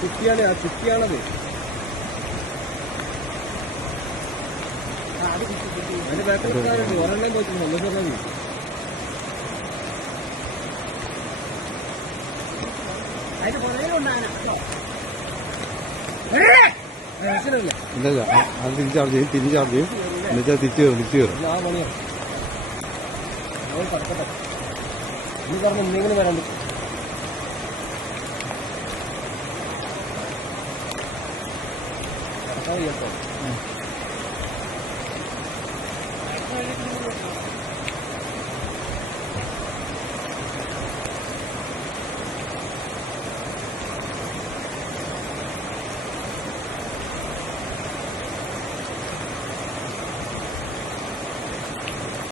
ചുറ്റിയാണ് ആ ചുറ്റിയാണത് അതിന്റെ ബാക്കിൽ ഒരെണ്ണം നോക്കുന്നു ഒന്ന് മനസ്സിലല്ല ഇല്ല അത് തിരിച്ചാർജ് ചെയ്യും തിരിച്ചാർജ് ചെയ്യും. എന്നുവെച്ചാൽ തിരിച്ചു കയറും തിരിച്ചു കയറും പറഞ്ഞ എന്തെങ്കിലും വരാണ്ട് Airport.